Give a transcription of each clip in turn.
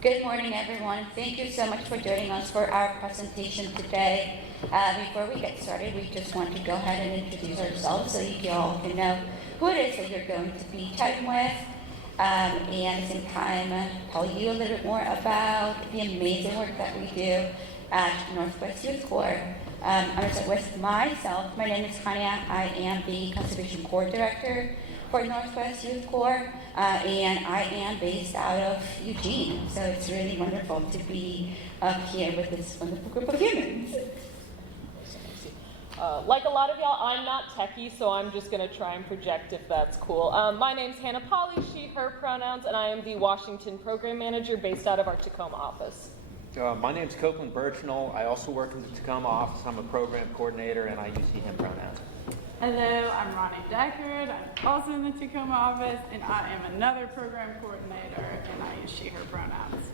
Good morning, everyone. Thank you so much for joining us for our presentation today. Before we get started, we just want to go ahead and introduce ourselves so you all can know who it is that you're going to be chatting with, and at the same time, tell you a little bit more about the amazing work that we do at Northwest Youth Corps. I'm going to start with myself. My name is Tanya. I am the Conservation Corps Director for Northwest Youth Corps, and I am based out of Eugene. So it's really wonderful to be up here with this wonderful group of humans. Like a lot of y'all, I'm not techie, so I'm just going to try and project if that's cool. My name's Hannah Polly, she, her pronouns, and I am the Washington Program Manager based out of our Tacoma office. My name's Copeland Birchnell. I also work in the Tacoma office. I'm a program coordinator, and I use he, him pronouns. Hello, I'm Ronnie Deckard. I'm also in the Tacoma office, and I am another program coordinator, and I use she, her pronouns.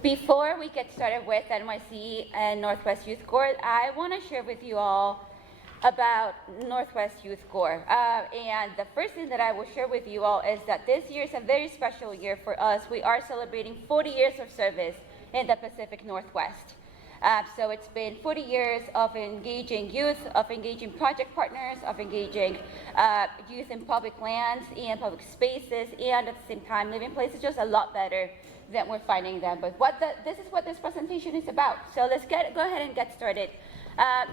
Before we get started with NYC and Northwest Youth Corps, I want to share with you all about Northwest Youth Corps. And the first thing that I will share with you all is that this year is a very special year for us. We are celebrating 40 years of service in the Pacific Northwest. So it's been 40 years of engaging youth, of engaging project partners, of engaging youth in public lands and public spaces, and at the same time living places just a lot better than we're finding them. But this is what this presentation is about. So let's go ahead and get started.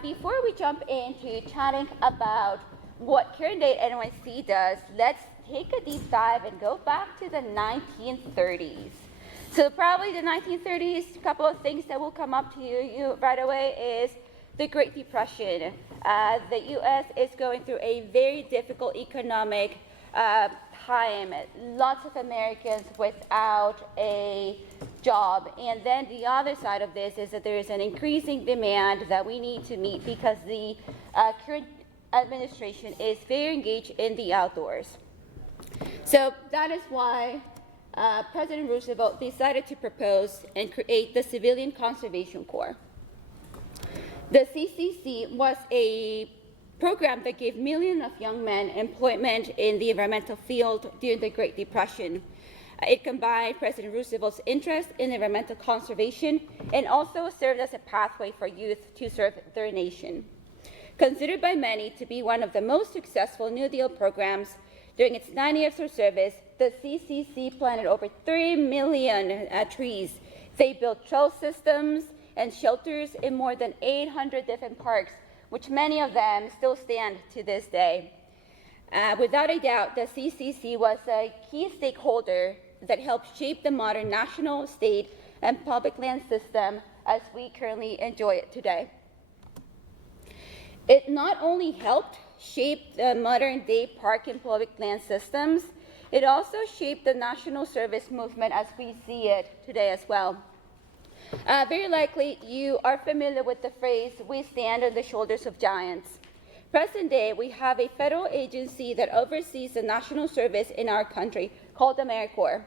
Before we jump into chatting about what current day NYC does, let's take a deep dive and go back to the 1930s. So probably the 1930s, a couple of things that will come up to you right away is the Great Depression. The U.S. is going through a very difficult economic time. Lots of Americans without a job. And then the other side of this is that there is an increasing demand that we need to meet because the current administration is very engaged in the outdoors. So that is why President Roosevelt decided to propose and create the Civilian Conservation Corps. The CCC was a program that gave millions of young men employment in the environmental field during the Great Depression. It combined President Roosevelt's interest in environmental conservation and also served as a pathway for youth to serve their nation. Considered by many to be one of the most successful New Deal programs, during its 9 years of service, the CCC planted over 3 million trees. They built trail systems and shelters in more than 800 different parks, which many of them still stand to this day. Without a doubt, the CCC was a key stakeholder that helped shape the modern national, state, and public land system as we currently enjoy it today. It not only helped shape the modern-day park and public land systems, it also shaped the national service movement as we see it today as well. Very likely, you are familiar with the phrase, "we stand on the shoulders of giants." Present day, we have a federal agency that oversees the national service in our country called AmeriCorps.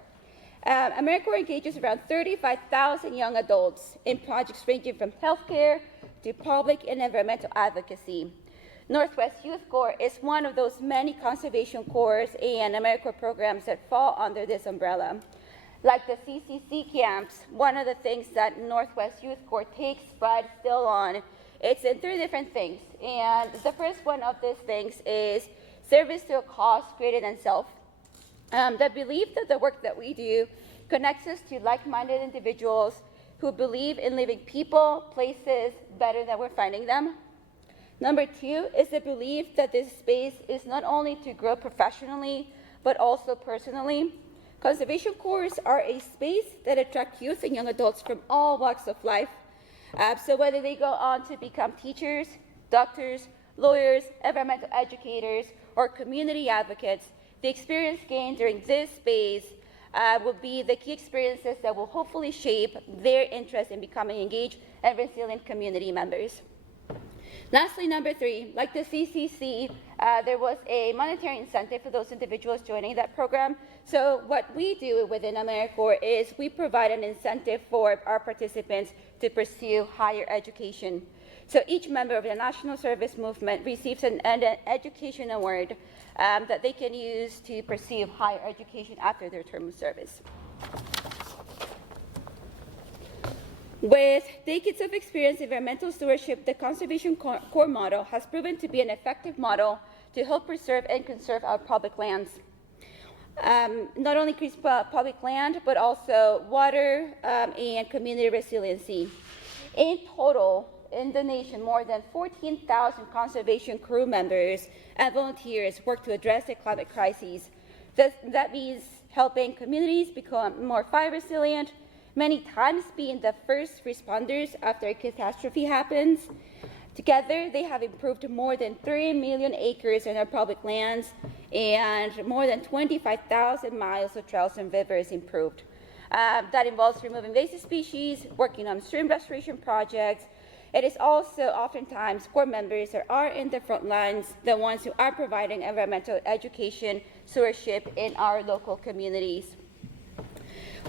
AmeriCorps engages around 35,000 young adults in projects ranging from healthcare to public and environmental advocacy. Northwest Youth Corps is one of those many conservation corps and AmeriCorps programs that fall under this umbrella. Like the CCC camps, one of the things that Northwest Youth Corps takes pride still on, it's in 3 different things. And the first one of these things is service to a cause greater than self. The belief that the work that we do connects us to like-minded individuals who believe in leaving people, places better than we're finding them. Number 2 is the belief that this space is not only to grow professionally, but also personally. Conservation corps are a space that attract youth and young adults from all walks of life. So whether they go on to become teachers, doctors, lawyers, environmental educators, or community advocates, the experience gained during this space will be the key experiences that will hopefully shape their interest in becoming engaged and resilient community members. Lastly, number 3, like the CCC, there was a monetary incentive for those individuals joining that program. So what we do within AmeriCorps is we provide an incentive for our participants to pursue higher education. So each member of the National Service Movement receives an education award that they can use to pursue higher education after their term of service. With decades of experience in environmental stewardship, the Conservation Corps model has proven to be an effective model to help preserve and conserve our public lands. Not only increase public land, but also water and community resiliency. In total, in the nation, more than 14,000 conservation crew members and volunteers work to address the climate crisis. That means helping communities become more fire resilient, many times being the first responders after a catastrophe happens. Together, they have improved more than 3 million acres in our public lands and more than 25,000 miles of trails and rivers improved. That involves removing invasive species, working on stream restoration projects. It is also oftentimes Corps members that are in the front lines, the ones who are providing environmental education, stewardship in our local communities.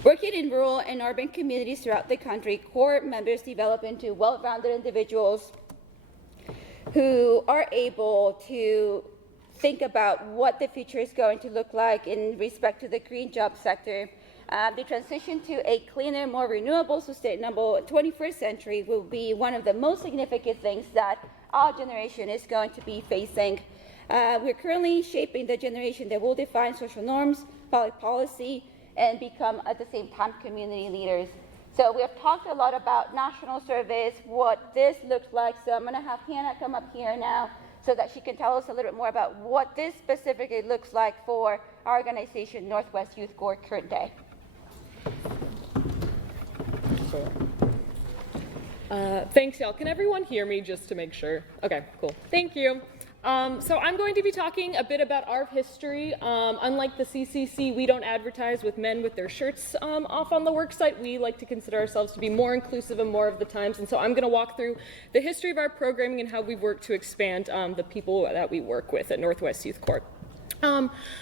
Working in rural and urban communities throughout the country, Corps members develop into well-rounded individuals who are able to think about what the future is going to look like in respect to the green job sector. The transition to a cleaner, more renewable, sustainable 21st century will be one of the most significant things that our generation is going to be facing. We're currently shaping the generation that will define social norms, public policy, and become at the same time community leaders. So we have talked a lot about national surveys, what this looks like. So I'm going to have Hannah come up here now so that she can tell us a little bit more about what this specifically looks like for our organization, Northwest Youth Corps, current day. Thanks, y'all. Can everyone hear me just to make sure? Okay, cool. Thank you. So I'm going to be talking a bit about our history. Unlike the CCC, we don't advertise with men with their shirts off on the work site. We like to consider ourselves to be more inclusive and more of the times. And so I'm going to walk through the history of our programming and how we've worked to expand the people that we work with at Northwest Youth Corps.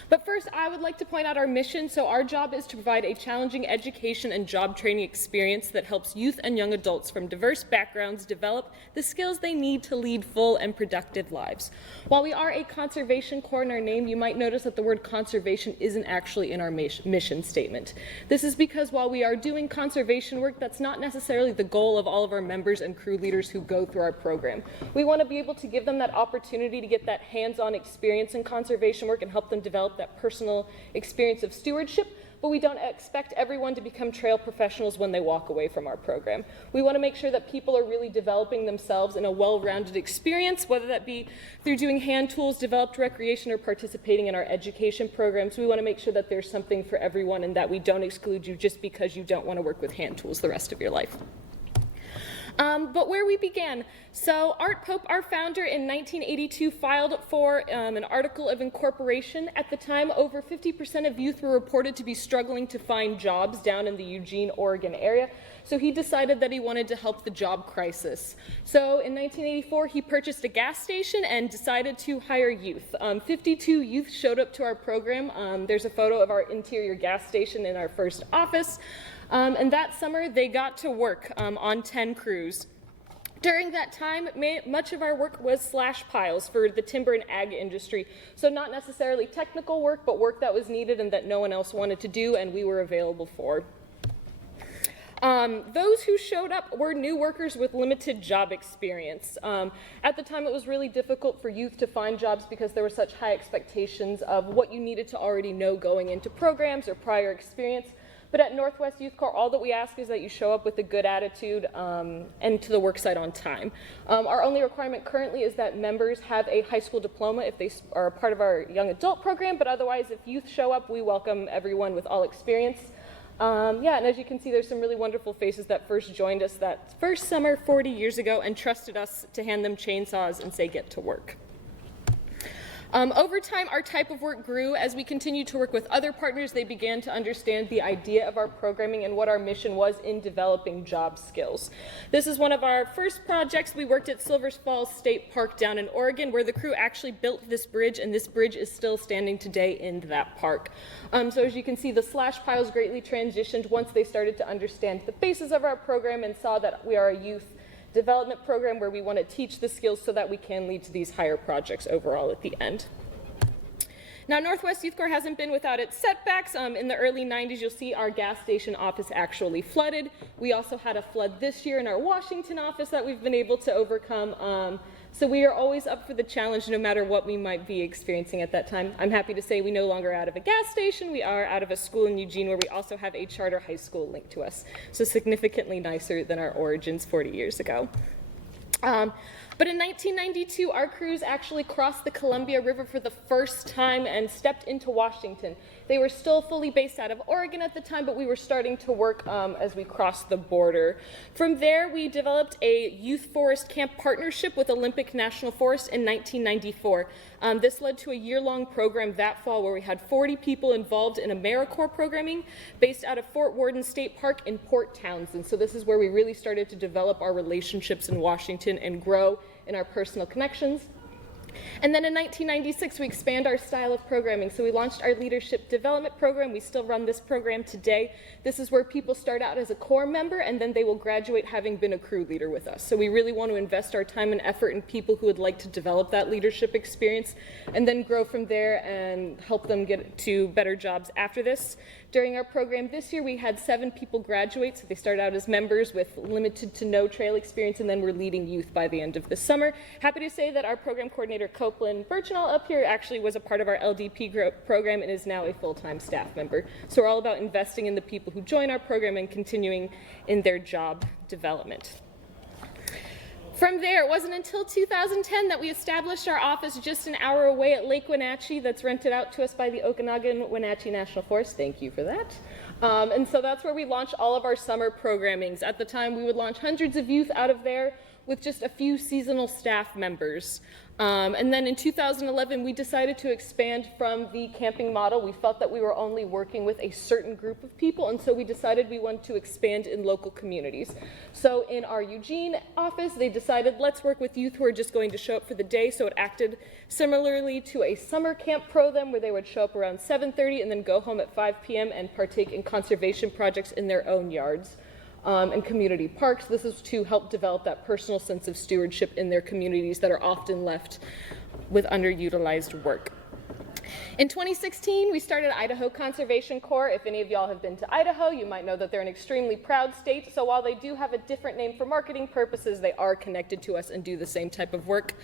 But first, I would like to point out our mission. So our job is to provide a challenging education and job training experience that helps youth and young adults from diverse backgrounds develop the skills they need to lead full and productive lives. While we are a conservation corps in our name, you might notice that the word conservation isn't actually in our mission statement. This is because while we are doing conservation work, that's not necessarily the goal of all of our members and crew leaders who go through our program. We want to be able to give them that opportunity to get that hands-on experience in conservation work and help them develop that personal experience of stewardship, but we don't expect everyone to become trail professionals when they walk away from our program. We want to make sure that people are really developing themselves in a well-rounded experience, whether that be through doing hand tools, developed recreation, or participating in our education programs. We want to make sure that there's something for everyone and that we don't exclude you just because you don't want to work with hand tools the rest of your life. But where we began. So Art Pope, our founder, in 1982 filed for an article of incorporation. At the time, over 50% of youth were reported to be struggling to find jobs down in the Eugene, Oregon area. So he decided that he wanted to help the job crisis. So in 1984, he purchased a gas station and decided to hire youth. 52 youth showed up to our program. There's a photo of our interior gas station in our first office. And that summer, they got to work on 10 crews. During that time, much of our work was slash piles for the timber and ag industry. So not necessarily technical work, but work that was needed and that no one else wanted to do and we were available for. Those who showed up were new workers with limited job experience. At the time, it was really difficult for youth to find jobs because there were such high expectations of what you needed to already know going into programs or prior experience. But at Northwest Youth Corps, all that we ask is that you show up with a good attitude and to the work site on time. Our only requirement currently is that members have a high school diploma if they are a part of our young adult program, but otherwise, if youth show up, we welcome everyone with all experience. And as you can see, there's some really wonderful faces that first joined us that first summer 40 years ago and trusted us to hand them chainsaws and say, get to work. Over time, our type of work grew. As we continued to work with other partners, they began to understand the idea of our programming and what our mission was in developing job skills. This is one of our first projects. We worked at Silver Falls State Park down in Oregon, where the crew actually built this bridge, and this bridge is still standing today in that park. So as you can see, the slash piles greatly transitioned once they started to understand the basis of our program and saw that we are a youth development program where we want to teach the skills so that we can lead to these higher projects overall at the end. Now, Northwest Youth Corps hasn't been without its setbacks. In the early 90s, you'll see our gas station office actually flooded. We also had a flood this year in our Washington office that we've been able to overcome. So we are always up for the challenge no matter what we might be experiencing at that time. I'm happy to say we no longer are out of a gas station. We are out of a school in Eugene where we also have a charter high school linked to us. So significantly nicer than our origins 40 years ago. But in 1992, our crews actually crossed the Columbia River for the first time and stepped into Washington. They were still fully based out of Oregon at the time, but we were starting to work as we crossed the border. From there, we developed a youth forest camp partnership with Olympic National Forest in 1994. This led to a year-long program that fall where we had 40 people involved in AmeriCorps programming based out of Fort Worden State Park in Port Townsend. So this is where we really started to develop our relationships in Washington and grow in our personal connections. And then in 1996, we expand our style of programming. So we launched our leadership development program. We still run this program today. This is where people start out as a Corps member and then they will graduate having been a crew leader with us. So we really want to invest our time and effort in people who would like to develop that leadership experience and then grow from there and help them get to better jobs after this. During our program this year, we had 7 people graduate, so they started out as members with limited to no trail experience, and then we're leading youth by the end of the summer. Happy to say that our program coordinator, Copeland Birchnall, up here actually was a part of our LDP program and is now a full-time staff member. So we're all about investing in the people who join our program and continuing in their job development. From there, it wasn't until 2010 that we established our office just an hour away at Lake Wenatchee that's rented out to us by the Okanagan-Wenatchee National Forest. Thank you for that. And so that's where we launch all of our summer programmings. At the time, we would launch hundreds of youth out of there with just a few seasonal staff members. And then in 2011, we decided to expand from the camping model. We felt that we were only working with a certain group of people, and so we decided we wanted to expand in local communities. So in our Eugene office, they decided let's work with youth who are just going to show up for the day, so it acted similarly to a summer camp program where they would show up around 7:30 and then go home at 5 p.m. and partake in conservation projects in their own yards. And community parks. This is to help develop that personal sense of stewardship in their communities that are often left with underutilized work. In 2016, we started Idaho Conservation Corps. If any of y'all have been to Idaho, you might know that they're an extremely proud state. So while they do have a different name for marketing purposes, they are connected to us and do the same type of work.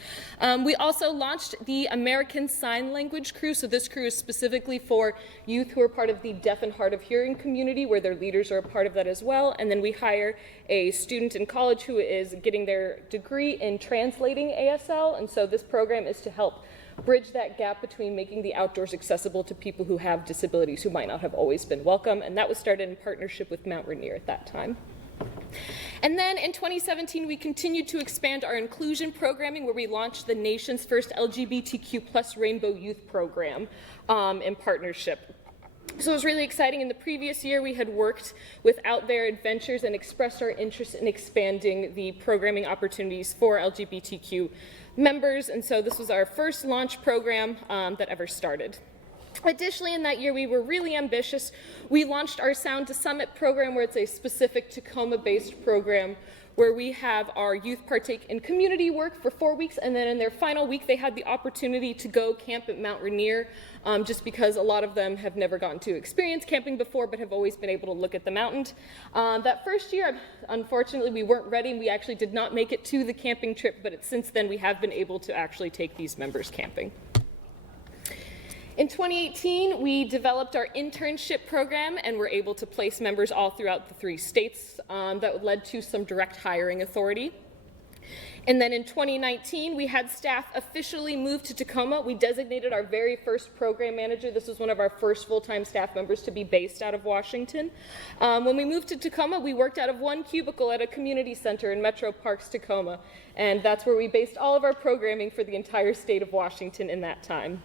We also launched the American Sign Language Crew. So this crew is specifically for youth who are part of the deaf and hard of hearing community, where their leaders are a part of that as well. And then we hire a student in college who is getting their degree in translating ASL. And so this program is to help bridge that gap between making the outdoors accessible to people who have disabilities who might not have always been welcome, and that was started in partnership with Mount Rainier at that time. And then in 2017, we continued to expand our inclusion programming where we launched the nation's first LGBTQ+ Rainbow Youth Program in partnership. So it was really exciting. In the previous year, we had worked with Out There Adventures and expressed our interest in expanding the programming opportunities for LGBTQ members, and so this was our first launch program that ever started. Additionally, in that year, we were really ambitious. We launched our Sound to Summit program, where it's a specific Tacoma-based program where we have our youth partake in community work for 4 weeks, and then in their final week, they had the opportunity to go camp at Mount Rainier, just because a lot of them have never gotten to experience camping before, but have always been able to look at the mountain. That first year, unfortunately, we weren't ready, and we actually did not make it to the camping trip, but since then, we have been able to actually take these members camping. In 2018, we developed our internship program and were able to place members all throughout the 3 states. That led to some direct hiring authority. And then in 2019, we had staff officially move to Tacoma. We designated our very first program manager. This was one of our first full-time staff members to be based out of Washington. When we moved to Tacoma, we worked out of one cubicle at a community center in Metro Parks, Tacoma. And that's where we based all of our programming for the entire state of Washington in that time.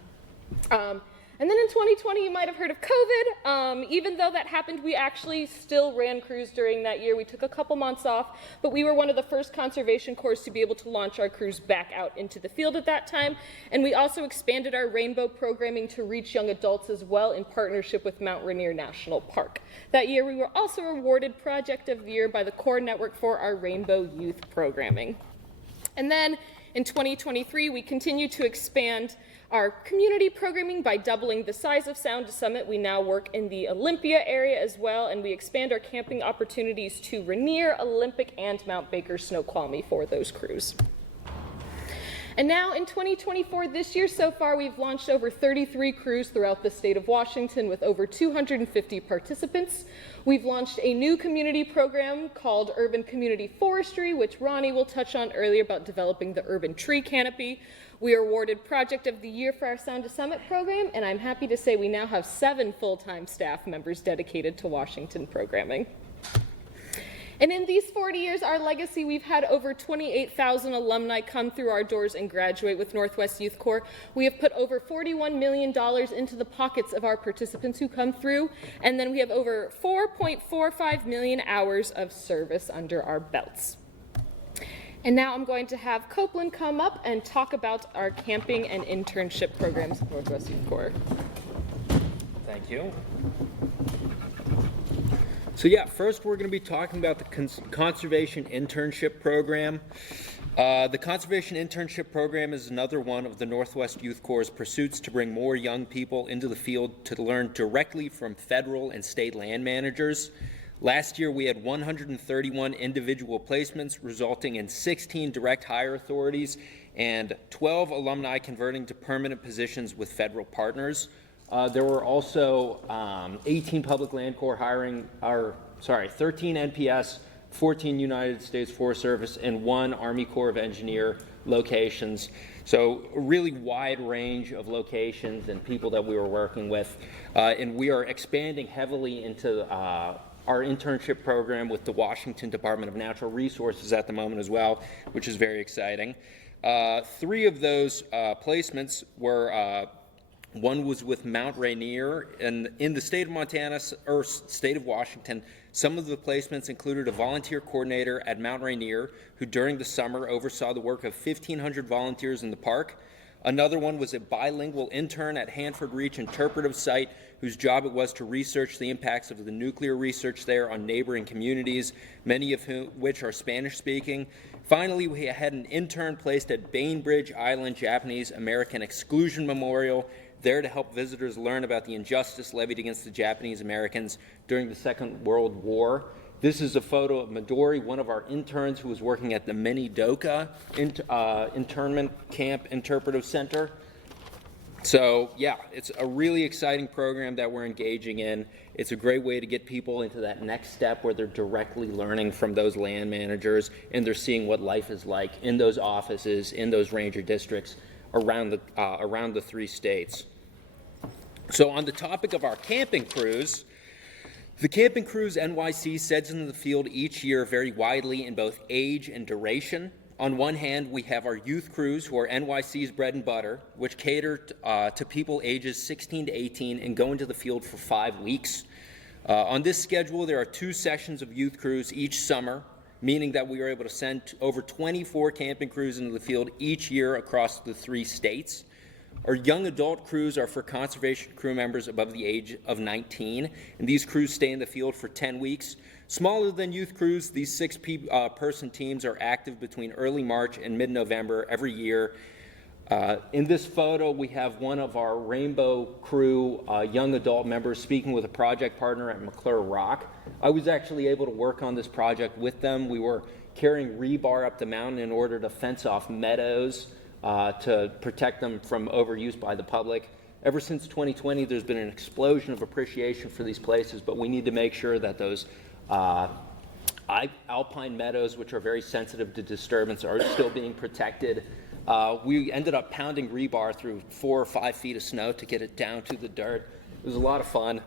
And then in 2020, you might have heard of COVID. Even though that happened, we actually still ran crews during that year. We took a couple months off, but we were one of the first conservation corps to be able to launch our crews back out into the field at that time. And we also expanded our rainbow programming to reach young adults as well in partnership with Mount Rainier National Park. That year, we were also awarded Project of the Year by the Corps Network for our rainbow youth programming. And then In 2023, we continue to expand our community programming by doubling the size of Sound to Summit. We now work in the Olympia area as well, and we expand our camping opportunities to Rainier, Olympic, and Mount Baker Snoqualmie for those crews. And now in 2024, this year so far, we've launched over 33 crews throughout the state of Washington with over 250 participants. We've launched a new community program called Urban Community Forestry, which Ronnie will touch on earlier about developing the urban tree canopy. We are awarded Project of the Year for our Sound to Summit program, and I'm happy to say we now have 7 full-time staff members dedicated to Washington programming. And in these 40 years, our legacy, we've had over 28,000 alumni come through our doors and graduate with Northwest Youth Corps. We have put over $41 million into the pockets of our participants who come through, and then we have over 4.45 million hours of service under our belts. And now I'm going to have Copeland come up and talk about our camping and internship programs at Northwest Youth Corps. Thank you. So yeah, first we're going to be talking about the Conservation Internship Program. The Conservation Internship Program is another one of the Northwest Youth Corps' pursuits to bring more young people into the field to learn directly from federal and state land managers. Last year we had 131 individual placements, resulting in 16 direct hire authorities and 12 alumni converting to permanent positions with federal partners. There were also 18 Public Land Corps hiring, 13 NPS, 14 United States Forest Service, and 1 Army Corps of Engineer locations. So a really wide range of locations and people that we were working with. And we are expanding heavily into our internship program with the Washington Department of Natural Resources at the moment as well, which is very exciting. 3 of those placements were one was with Mount Rainier, and in the state of Montana, or state of Washington, some of the placements included a volunteer coordinator at Mount Rainier, who during the summer oversaw the work of 1,500 volunteers in the park. Another one was a bilingual intern at Hanford Reach Interpretive Site, whose job it was to research the impacts of the nuclear research there on neighboring communities, many of which are Spanish-speaking. Finally, we had an intern placed at Bainbridge Island Japanese American Exclusion Memorial, there to help visitors learn about the injustice levied against the Japanese Americans during the Second World War. This is a photo of Midori, one of our interns who was working at the Minidoka Internment Camp Interpretive Center. So yeah, it's a really exciting program that we're engaging in. It's a great way to get people into that next step where they're directly learning from those land managers and they're seeing what life is like in those offices, in those ranger districts around the 3 states. So on the topic of our camping crews, the Camping Crews NYC sends into the field each year vary widely in both age and duration. On one hand, we have our youth crews, who are NYC's bread and butter, which cater to people ages 16 to 18 and go into the field for 5 weeks. On this schedule, there are 2 sessions of youth crews each summer, meaning that we are able to send over 24 camping crews into the field each year across the 3 states. Our young adult crews are for conservation crew members above the age of 19, and these crews stay in the field for 10 weeks. Smaller than youth crews, these 6-person teams are active between early March and mid-November every year. In this photo, we have one of our Rainbow Crew young adult members speaking with a project partner at McClure Rock. I was actually able to work on this project with them. We were carrying rebar up the mountain in order to fence off meadows to protect them from overuse by the public. Ever since 2020, there's been an explosion of appreciation for these places, but we need to make sure that those alpine meadows, which are very sensitive to disturbance, are still being protected. We ended up pounding rebar through 4 or 5 feet of snow to get it down to the dirt. It was a lot of fun.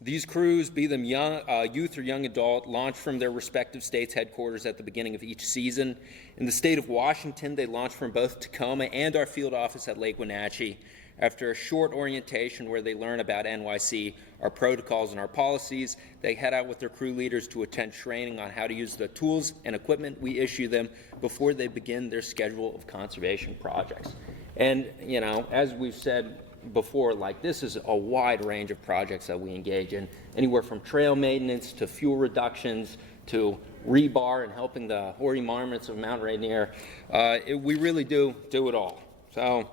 These crews, be them youth or young adult, launch from their respective states' headquarters at the beginning of each season. In the state of Washington, they launch from both Tacoma and our field office at Lake Wenatchee. After a short orientation where they learn about NYC, our protocols and our policies, they head out with their crew leaders to attend training on how to use the tools and equipment we issue them before they begin their schedule of conservation projects. And, you know, as we've said before, like, this is a wide range of projects that we engage in, anywhere from trail maintenance to fuel reductions to rebar and helping the hoary marmots of Mount Rainier. We really do it all. So,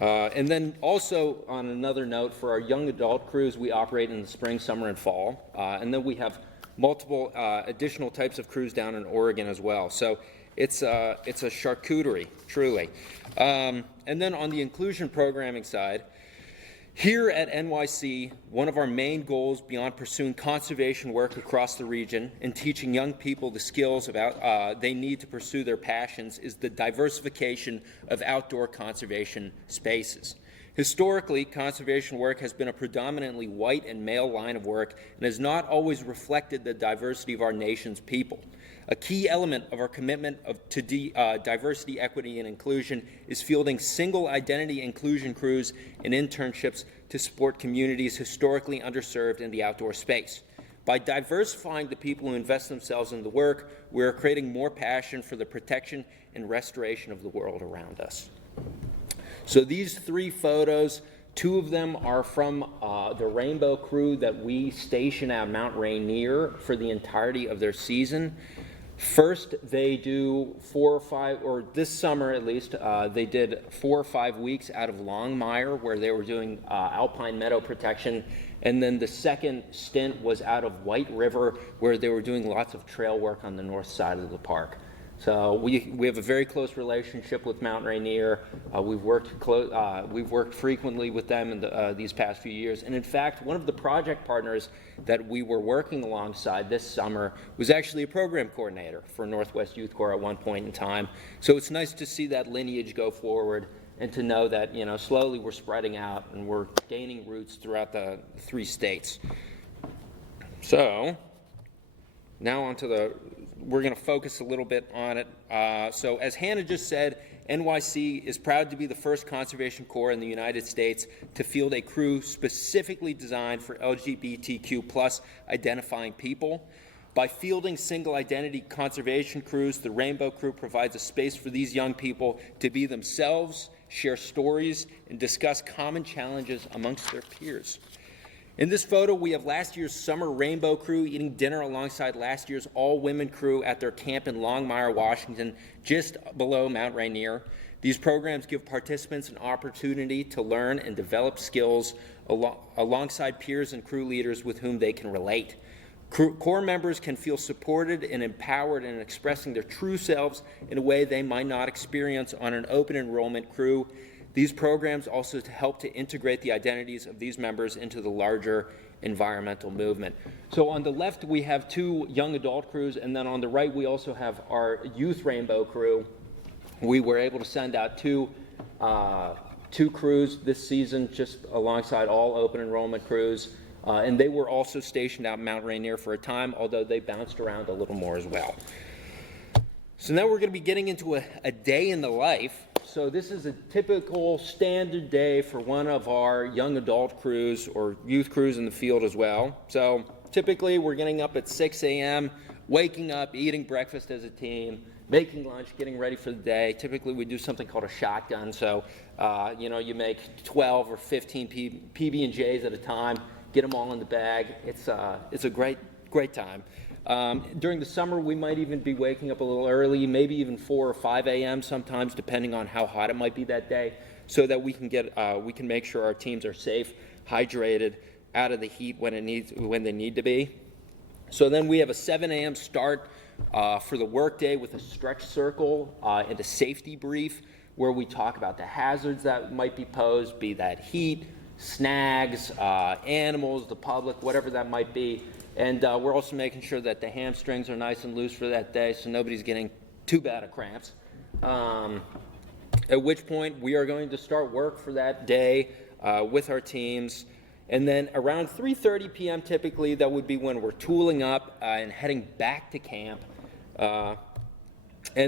and then also on another note, for our young adult crews, we operate in the spring, summer, and fall. And then we have multiple additional types of crews down in Oregon as well. So it's a charcuterie, truly. And then on the inclusion programming side, here at NYC, one of our main goals beyond pursuing conservation work across the region and teaching young people the skills they need to pursue their passions is the diversification of outdoor conservation spaces. Historically, conservation work has been a predominantly white and male line of work and has not always reflected the diversity of our nation's people. A key element of our commitment to diversity, equity, and inclusion is fielding single identity inclusion crews and internships to support communities historically underserved in the outdoor space. By diversifying the people who invest themselves in the work, we are creating more passion for the protection and restoration of the world around us. So these 3 photos, 2 of them are from the Rainbow crew that we station at Mount Rainier for the entirety of their season. First, they do 4 or 5, or this summer at least, they did 4 or 5 weeks out of Longmire where they were doing alpine meadow protection. And then the second stint was out of White River where they were doing lots of trail work on the north side of the park. So we have a very close relationship with Mount Rainier. We've worked frequently with them in these past few years. And in fact, one of the project partners that we were working alongside this summer was actually a program coordinator for Northwest Youth Corps at one point in time. So it's nice to see that lineage go forward and to know that, slowly we're spreading out and we're gaining roots throughout the 3 states. So now we're going to focus a little bit on it. So as Hannah just said, NYC is proud to be the first conservation corps in the United States to field a crew specifically designed for LGBTQ plus identifying people. By fielding single identity conservation crews, the Rainbow Crew provides a space for these young people to be themselves, share stories, and discuss common challenges amongst their peers. In this photo, we have last year's summer Rainbow Crew eating dinner alongside last year's all-women crew at their camp in Longmire, Washington, just below Mount Rainier. These programs give participants an opportunity to learn and develop skills alongside peers and crew leaders with whom they can relate. Corps members can feel supported and empowered in expressing their true selves in a way they might not experience on an open enrollment crew. These programs also help to integrate the identities of these members into the larger environmental movement. So on the left, we have 2 young adult crews, and then on the right, we also have our youth Rainbow crew. We were able to send out two crews this season, just alongside all open enrollment crews, and they were also stationed out Mount Rainier for a time, although they bounced around a little more as well. So now we're going to be getting into a day in the life. So this is a typical standard day for one of our young adult crews or youth crews in the field as well. So typically we're getting up at 6 a.m., waking up, eating breakfast as a team, making lunch, getting ready for the day. Typically we do something called a shotgun. So, you make 12 or 15 PB&Js at a time, get them all in the bag. It's a great time. During the summer, we might even be waking up a little early, maybe even 4 or 5 a.m. sometimes, depending on how hot it might be that day, so that we can make sure our teams are safe, hydrated, out of the heat when they need to be. So then we have a 7 a.m. start for the workday with a stretch circle and a safety brief where we talk about the hazards that might be posed, be that heat, snags, animals, the public, whatever that might be. And we're also making sure that the hamstrings are nice and loose for that day so nobody's getting too bad of cramps. At which point we are going to start work for that day with our teams. And then around 3:30 p.m. typically, that would be when we're tooling up and heading back to camp. And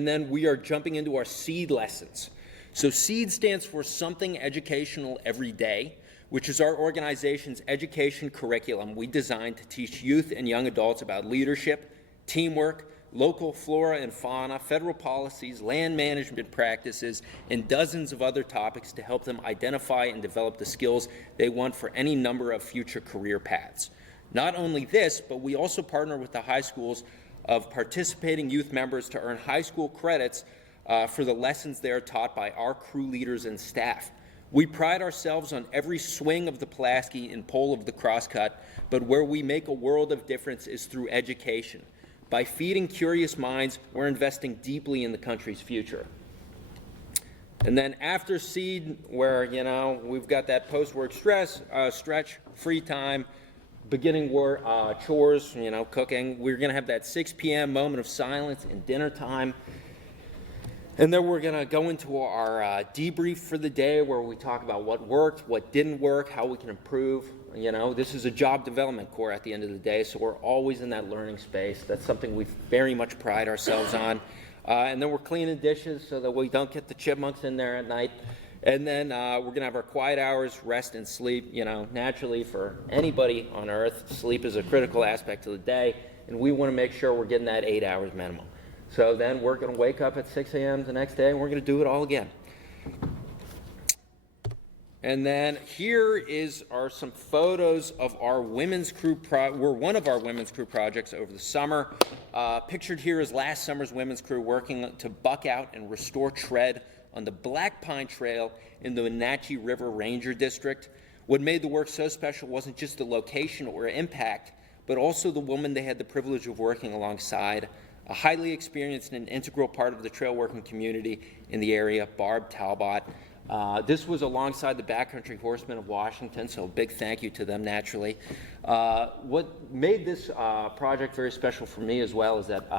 then we are jumping into our SEED lessons. So SEED stands for Something Educational Every Day, which is our organization's education curriculum we designed to teach youth and young adults about leadership, teamwork, local flora and fauna, federal policies, land management practices, and dozens of other topics to help them identify and develop the skills they want for any number of future career paths. Not only this, but we also partner with the high schools of participating youth members to earn high school credits for the lessons they are taught by our crew leaders and staff. We pride ourselves on every swing of the Pulaski and pole of the crosscut, but where we make a world of difference is through education. By feeding curious minds, we're investing deeply in the country's future. And then after seed, where, you know, we've got that post-work stretch, free time, beginning work, chores, you know, cooking, we're going to have that 6 p.m. moment of silence and dinner time. And then we're going to go into our debrief for the day, where we talk about what worked, what didn't work, how we can improve. You know, this is a job development core at the end of the day, so we're always in that learning space. That's something we very much pride ourselves on. And then we're cleaning dishes so that we don't get the chipmunks in there at night. And then we're going to have our quiet hours, rest and sleep. You know, naturally for anybody on earth, sleep is a critical aspect of the day, and we want to make sure we're getting that 8 hours minimum. So then we're going to wake up at 6 a.m. the next day, and we're going to do it all again. And then here are some photos of our women's crew. We're one of our women's crew projects over the summer. Pictured here is last summer's women's crew working to buck out and restore tread on the Black Pine Trail in the Wenatchee River Ranger District. What made the work so special wasn't just the location or impact, but also the woman they had the privilege of working alongside, a highly experienced and integral part of the trail working community in the area, Barb Talbot. This was alongside the Backcountry Horsemen of Washington, so a big thank you to them, naturally. What made this project very special for me as well is that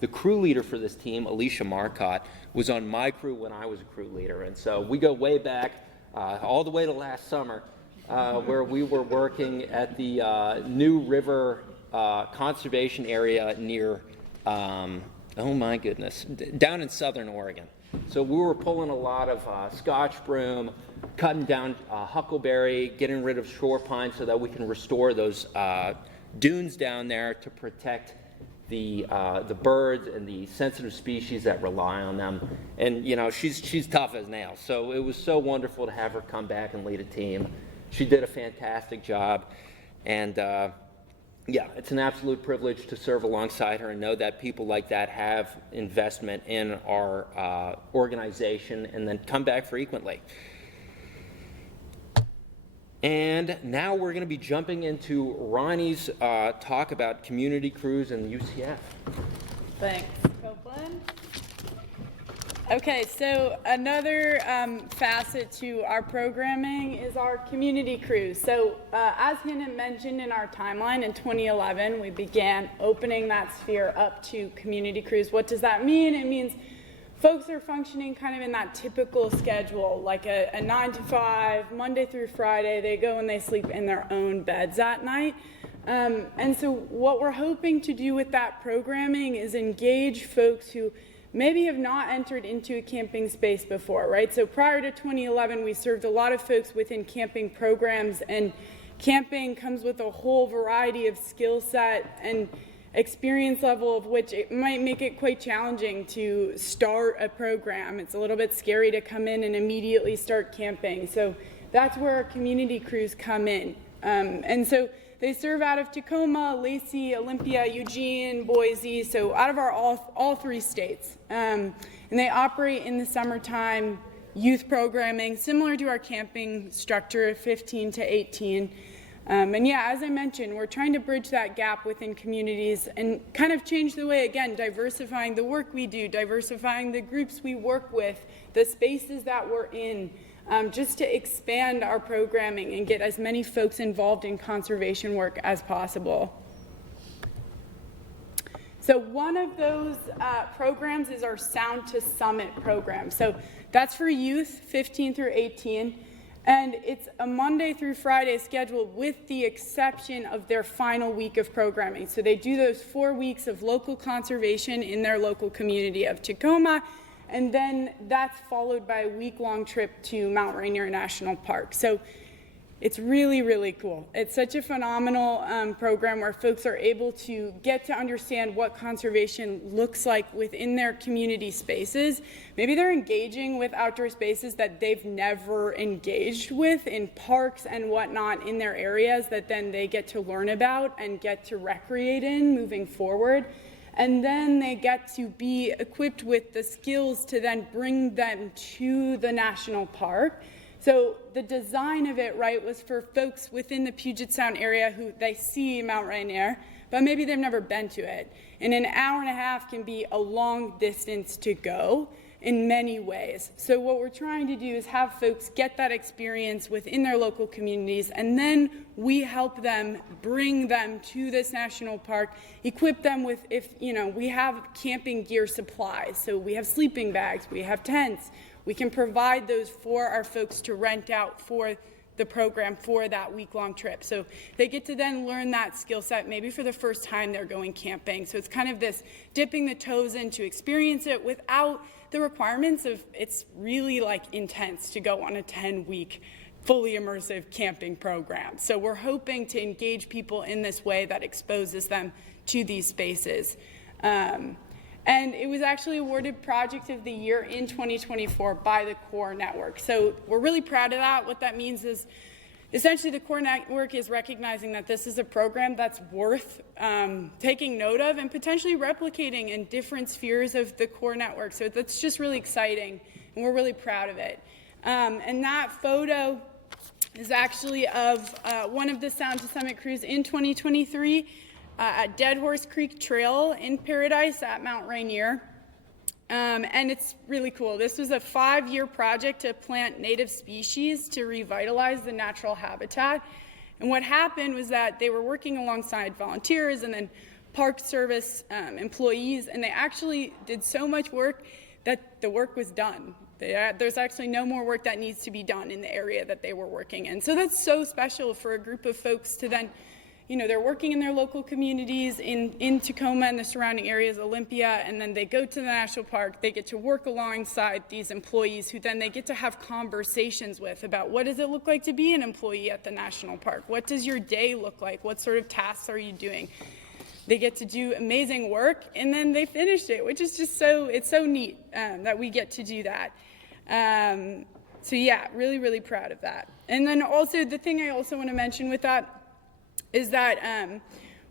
the crew leader for this team, Alicia Marcotte, was on my crew when I was a crew leader. And so we go way back, all the way to last summer, where we were working at the New River Conservation Area near, oh my goodness, down in southern Oregon. So we were pulling a lot of scotch broom, cutting down huckleberry, getting rid of shore pine so that we can restore those dunes down there to protect the birds and the sensitive species that rely on them. And you know, she's tough as nails. So it was so wonderful to have her come back and lead a team. She did a fantastic job, and yeah, it's an absolute privilege to serve alongside her and know that people like that have investment in our organization and then come back frequently. And now we're going to be jumping into Ronnie's talk about community crews and UCF. Thanks, Copeland. Okay, so another facet to our programming is our community crews. So as Hannah mentioned in our timeline, in 2011, we began opening that sphere up to community crews. What does that mean? It means folks are functioning kind of in that typical schedule, like a 9 to 5, Monday through Friday. They go and they sleep in their own beds at night. And so what we're hoping to do with that programming is engage folks who maybe have not entered into a camping space before, right? So prior to 2011, we served a lot of folks within camping programs, and camping comes with a whole variety of skill set and experience level of which it might make it quite challenging to start a program. It's a little bit scary to come in and immediately start camping. So that's where our community crews come in. And so they serve out of Tacoma, Lacey, Olympia, Eugene, Boise, so out of our all 3 states. And they operate in the summertime youth programming, similar to our camping structure, 15 to 18. And yeah, as I mentioned, we're trying to bridge that gap within communities and kind of change the way, again, diversifying the work we do, diversifying the groups we work with, the spaces that we're in, just to expand our programming and get as many folks involved in conservation work as possible. So one of those programs is our Sound to Summit program. So that's for youth 15 through 18. And it's a Monday through Friday schedule with the exception of their final week of programming. So they do those 4 weeks of local conservation in their local community of Tacoma, and then that's followed by a week-long trip to Mount Rainier National Park. So It's really, really cool. It's such a phenomenal program where folks are able to get to understand what conservation looks like within their community spaces. Maybe they're engaging with outdoor spaces that they've never engaged with in parks and whatnot in their areas that then they get to learn about and get to recreate in moving forward. And then they get to be equipped with the skills to then bring them to the national park. So the design of it, right, was for folks within the Puget Sound area who they see Mount Rainier, but maybe they've never been to it. And an hour and a half can be a long distance to go in many ways. So what we're trying to do is have folks get that experience within their local communities, and then we help them bring them to this national park, equip them with, we have camping gear supplies. So we have sleeping bags, we have tents. We can provide those for our folks to rent out for the program for that week-long trip. So they get to then learn that skill set maybe for the first time they're going camping. So it's kind of this dipping the toes in to experience it without the requirements of, it's really like intense to go on a 10-week fully immersive camping program. So we're hoping to engage people in this way that exposes them to these spaces. And it was actually awarded Project of the Year in 2024 by the Core Network. So we're really proud of that. What that means is essentially the Core Network is recognizing that this is a program that's worth taking note of and potentially replicating in different spheres of the Core Network. So that's just really exciting, and we're really proud of it. And that photo is actually of one of the Sound to Summit crews in 2023. At Dead Horse Creek Trail in Paradise at Mount Rainier. And it's really cool. This was a 5-year project to plant native species to revitalize the natural habitat. And what happened was that they were working alongside volunteers and then Park Service employees, and they actually did so much work that the work was done. There's actually no more work that needs to be done in the area that they were working in. So that's so special for a group of folks to then, they're working in their local communities in Tacoma and the surrounding areas, Olympia, and then they go to the national park. They get to work alongside these employees who then they get to have conversations with about what does it look like to be an employee at the national park? What does your day look like? What sort of tasks are you doing? They get to do amazing work, and then they finished it, which is just it's so neat that we get to do that. So yeah, really, really proud of that. And then also the thing I also want to mention with that is that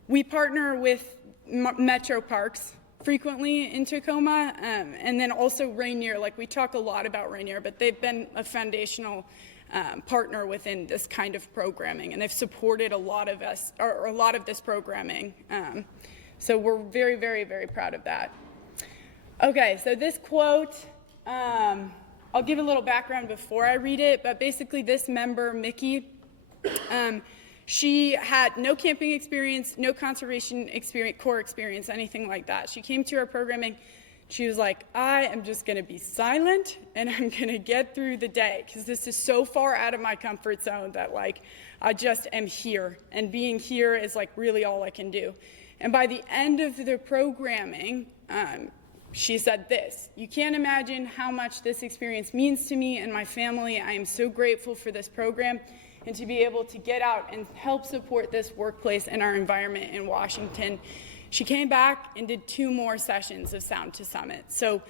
we partner with Metro Parks frequently in Tacoma, and then also Rainier. Like, we talk a lot about Rainier, but they've been a foundational partner within this kind of programming, and they've supported a lot of this programming. So we're very, very, very proud of that. Okay, so this quote, I'll give a little background before I read it, but basically this member, Mickey, she had no camping experience, no conservation experience, core experience, anything like that. She came to our programming. She was like, I am just going to be silent and I'm going to get through the day because this is so far out of my comfort zone that I just am here. And being here is really all I can do. And by the end of the programming, she said this: you can't imagine how much this experience means to me and my family. I am so grateful for this program and to be able to get out and help support this workplace and our environment in Washington. She came back and did 2 more sessions of Sound to Summit. So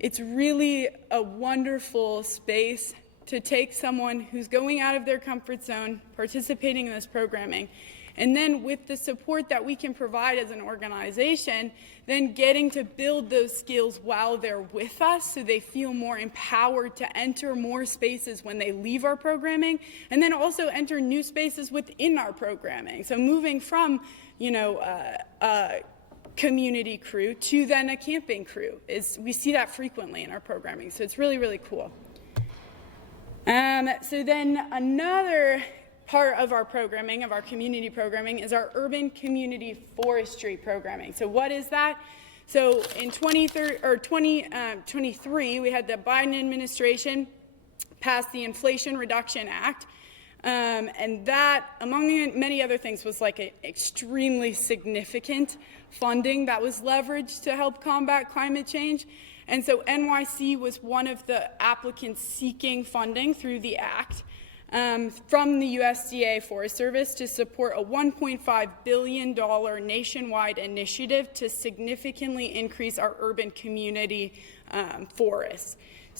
it's really a wonderful space to take someone who's going out of their comfort zone, participating in this programming, and then with the support that we can provide as an organization, then getting to build those skills while they're with us so they feel more empowered to enter more spaces when they leave our programming, and then also enter new spaces within our programming. So moving from, a community crew to then a camping crew, we see that frequently in our programming. So it's really, really cool. So then another part of our programming, of our community programming, is our urban community forestry programming. So what is that? So in 2023, we had the Biden administration pass the Inflation Reduction Act, and that, among many other things, was an extremely significant funding that was leveraged to help combat climate change. And so NYC was one of the applicants seeking funding through the act. from the USDA Forest Service to support a $1.5 billion nationwide initiative to significantly increase our urban community forests.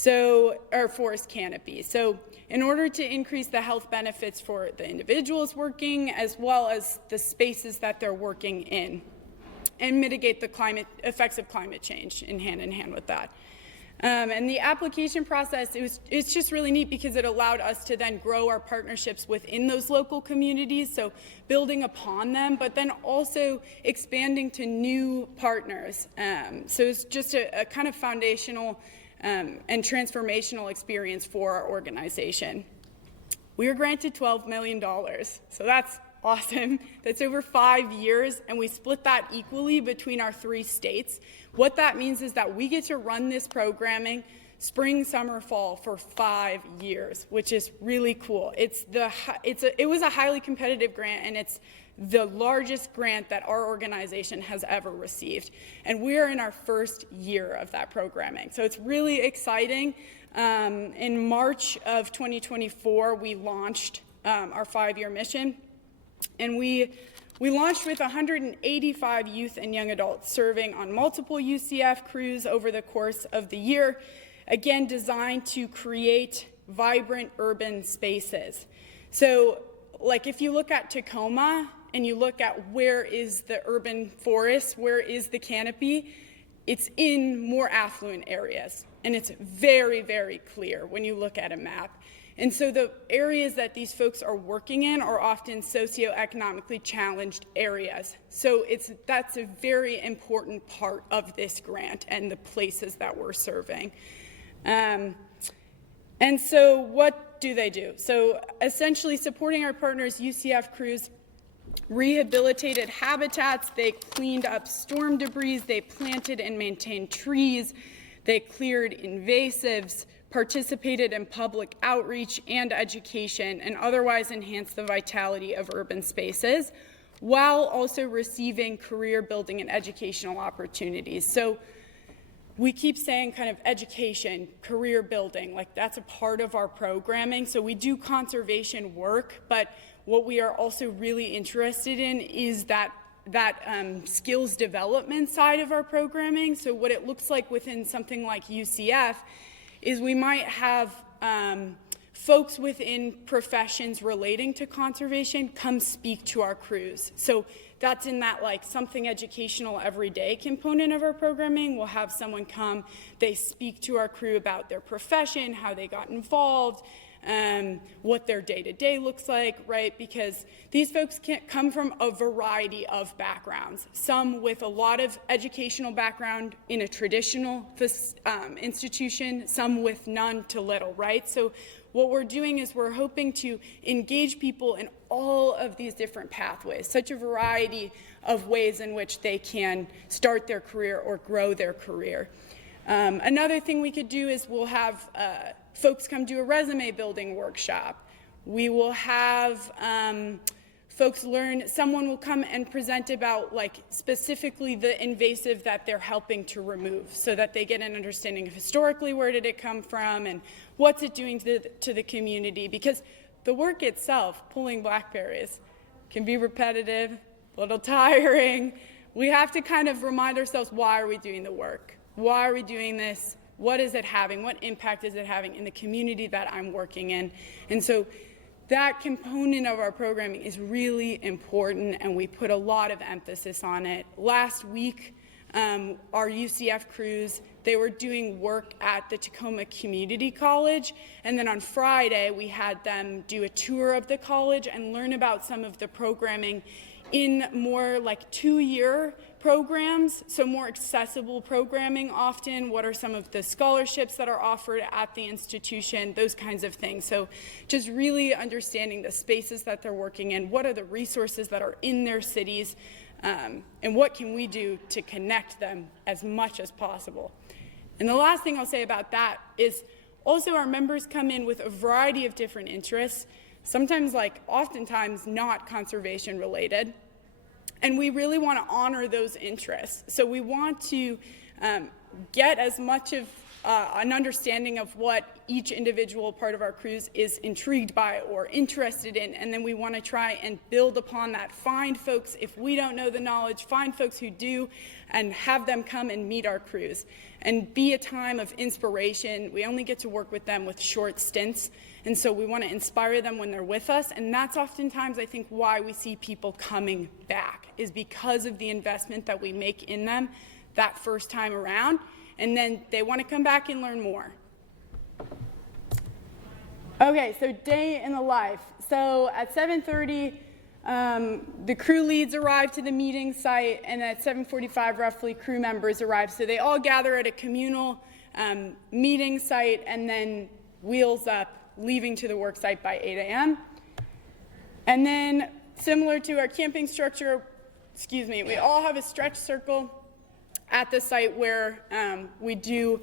Or forest canopy. So in order to increase the health benefits for the individuals working as well as the spaces that they're working in and mitigate the effects of climate change in hand with that. And the application process, it's just really neat because it allowed us to then grow our partnerships within those local communities, so building upon them, but then also expanding to new partners. So it's just a kind of foundational and transformational experience for our organization. We were granted $12 million, so that's awesome. That's over 5 years, and we split that equally between our 3 states. What that means is that we get to run this programming spring, summer, fall for 5 years, which is really cool. It was a highly competitive grant, and it's the largest grant that our organization has ever received. And we are in our first year of that programming. So it's really exciting. In March of 2024, we launched our 5-year mission. And we launched with 185 youth and young adults serving on multiple UCF crews over the course of the year, again, designed to create vibrant urban spaces. So, like if you look at Tacoma and you look at where is the urban forest, where is the canopy, it's in more affluent areas. And it's very, very clear when you look at a map. And so the areas that these folks are working in are often socioeconomically challenged areas. So that's a very important part of this grant and the places that we're serving. And so what do they do? So essentially supporting our partners, UCF crews, rehabilitated habitats, they cleaned up storm debris, they planted and maintained trees, they cleared invasives, participated in public outreach and education, and otherwise enhanced the vitality of urban spaces, while also receiving career building and educational opportunities. So we keep saying kind of education, career building, like that's a part of our programming. So we do conservation work, but what we are also really interested in is that skills development side of our programming. So what it looks like within something like UCF is we might have folks within professions relating to conservation come speak to our crews. So that's in that like something educational everyday component of our programming. We'll have someone come, they speak to our crew about their profession, how they got involved, what their day-to-day looks like, right? Because these folks can come from a variety of backgrounds, some with a lot of educational background in a traditional institution, some with none to little, right? So what we're doing is we're hoping to engage people in all of these different pathways, such a variety of ways in which they can start their career or grow their career. Another thing we could do is we'll have folks come do a resume building workshop. We will have folks learn, someone will come and present about like specifically the invasive that they're helping to remove so that they get an understanding of historically where did it come from and what's it doing to the community, because the work itself, pulling blackberries, can be repetitive, a little tiring. We have to kind of remind ourselves, why are we doing the work? Why are we doing this? What is it having? What impact is it having in the community that I'm working in? And so that component of our programming is really important, and we put a lot of emphasis on it. Last week, our UCF crews, they were doing work at the Tacoma Community College, and then on Friday, we had them do a tour of the college and learn about some of the programming in more like 2-year programs, so more accessible programming often. What are some of the scholarships that are offered at the institution, those kinds of things. So just really understanding the spaces that they're working in, what are the resources that are in their cities, and what can we do to connect them as much as possible. And the last thing I'll say about that is also our members come in with a variety of different interests, sometimes oftentimes not conservation related. And we really want to honor those interests. So we want to get as much of an understanding of what each individual part of our crews is intrigued by or interested in, and then we want to try and build upon that. Find folks, if we don't know the knowledge, find folks who do, and have them come and meet our crews. And be a time of inspiration. We only get to work with them with short stints, and so we want to inspire them when they're with us, and that's oftentimes, I think, why we see people coming back, is because of the investment that we make in them that first time around, and then they want to come back and learn more. Okay, so day in the life. So at 7:30, the crew leads arrive to the meeting site, and at 7:45 roughly crew members arrive. So they all gather at a communal meeting site and then wheels up, leaving to the work site by 8 a.m. And then similar to our camping structure, we all have a stretch circle at the site where we do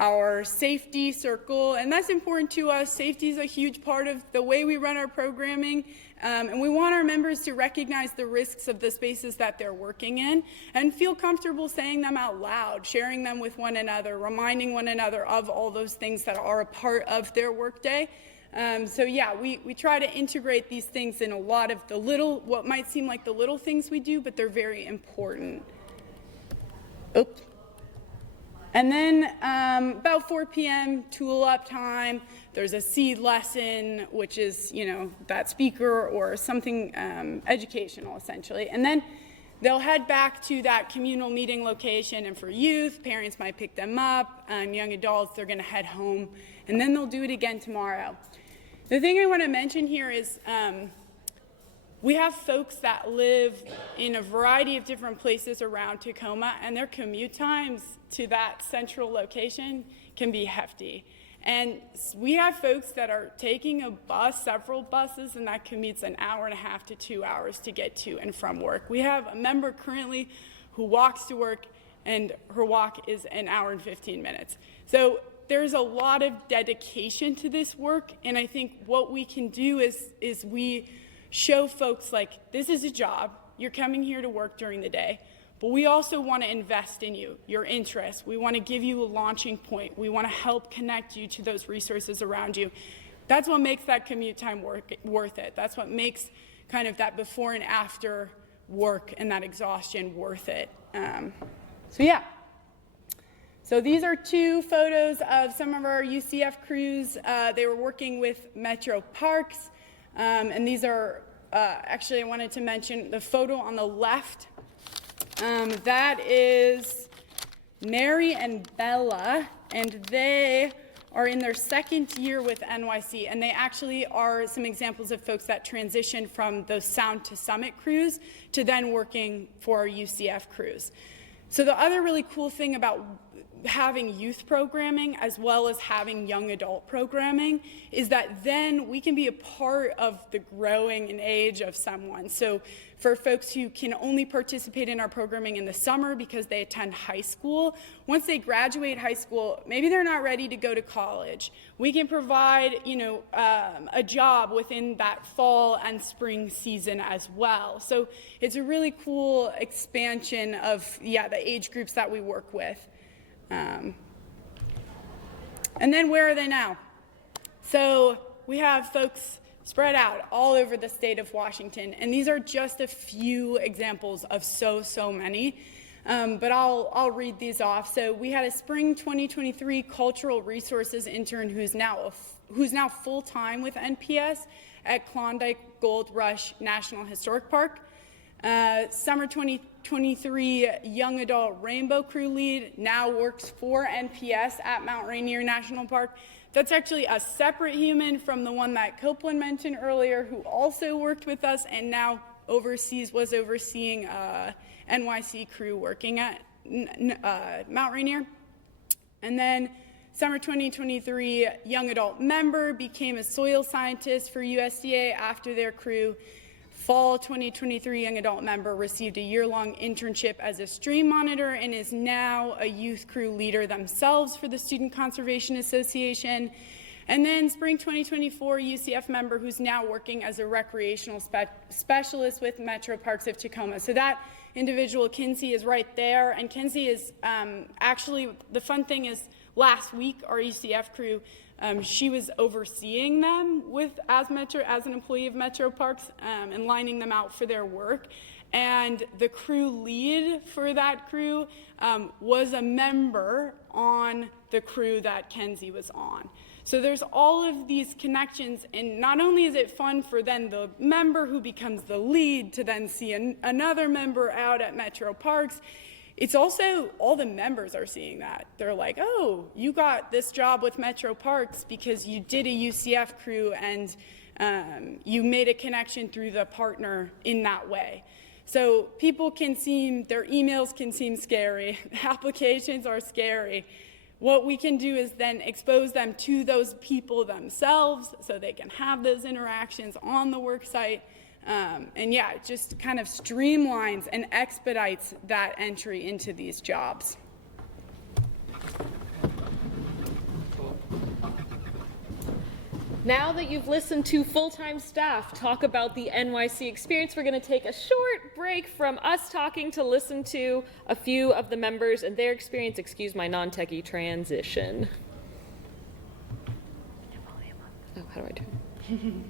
our safety circle, and that's important to us. Safety is a huge part of the way we run our programming, and we want our members to recognize the risks of the spaces that they're working in and feel comfortable saying them out loud, sharing them with one another, reminding one another of all those things that are a part of their workday. So yeah, we try to integrate these things in a lot of the little, what might seem like the little things we do, but they're very important. Oops. And then about 4 p.m., tool up time. There's a seed lesson, which is, that speaker or something educational, essentially. And then they'll head back to that communal meeting location. And for youth, parents might pick them up. Young adults, they're going to head home. And then they'll do it again tomorrow. The thing I want to mention here is we have folks that live in a variety of different places around Tacoma, and their commute times to that central location can be hefty. And we have folks that are taking a bus, several buses, and that commutes an hour and a half to 2 hours to get to and from work. We have a member currently who walks to work, and her walk is an hour and 15 minutes. So there's a lot of dedication to this work, and I think what we can do is we show folks, like, this is a job. You're coming here to work during the day, but we also want to invest in you, your interests. We want to give you a launching point. We want to help connect you to those resources around you. That's what makes that commute time worth it. That's what makes kind of that before and after work and that exhaustion worth it. So these are 2 photos of some of our UCF crews. They were working with Metro Parks. And these are, actually I wanted to mention the photo on the left. That is Mary and Bella, and they are in their 2nd year with NYC, and they actually are some examples of folks that transition from those Sound to Summit crews to then working for our UCF crews. So the other really cool thing about having youth programming as well as having young adult programming is that then we can be a part of the growing in age of someone. So for folks who can only participate in our programming in the summer because they attend high school, once they graduate high school, maybe they're not ready to go to college. We can provide, a job within that fall and spring season as well. So it's a really cool expansion of, the age groups that we work with. And then where are they now? So we have folks spread out all over the state of Washington, and these are just a few examples of so many. But I'll read these off. So we had a spring 2023 cultural resources intern who's now full-time with NPS at Klondike Gold Rush National Historic Park. Summer 2023 young adult rainbow crew lead now works for NPS at Mount Rainier National Park. That's actually a separate human from the one that Copeland mentioned earlier, who also worked with us and now was overseeing NYC crew working at Mount Rainier. And then summer 2023 young adult member became a soil scientist for USDA after their crew. Fall 2023 young adult member received a year-long internship as a stream monitor and is now a youth crew leader themselves for the Student Conservation Association. And then spring 2024 UCF member who's now working as a recreational specialist with Metro Parks of Tacoma. So that individual, Kinsey, is right there. And Kinsey is actually, the fun thing is last week, our ECF crew, she was overseeing them as an employee of Metro Parks and lining them out for their work. And the crew lead for that crew was a member on the crew that Kenzie was on. So there's all of these connections, and not only is it fun for then the member who becomes the lead to then see another member out at Metro Parks, it's also all the members are seeing that. They're like, oh, you got this job with Metro Parks because you did a UCF crew and you made a connection through the partner in that way. So their emails can seem scary, applications are scary. What we can do is then expose them to those people themselves so they can have those interactions on the work site. And yeah, it just kind of streamlines and expedites that entry into these jobs. Now that you've listened to full-time staff talk about the NYC experience, we're going to take a short break from us talking to listen to a few of the members and their experience. Excuse my non-techie transition. Oh, how do I turn?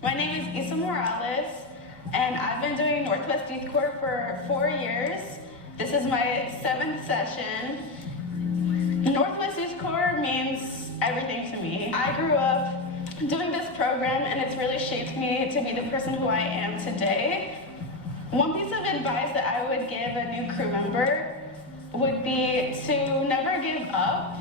My name is Isa Morales, and I've been doing Northwest Youth Corps for 4 years. This is my 7th session. Northwest Youth Corps means everything to me. I grew up doing this program, and it's really shaped me to be the person who I am today. One piece of advice that I would give a new crew member would be to never give up,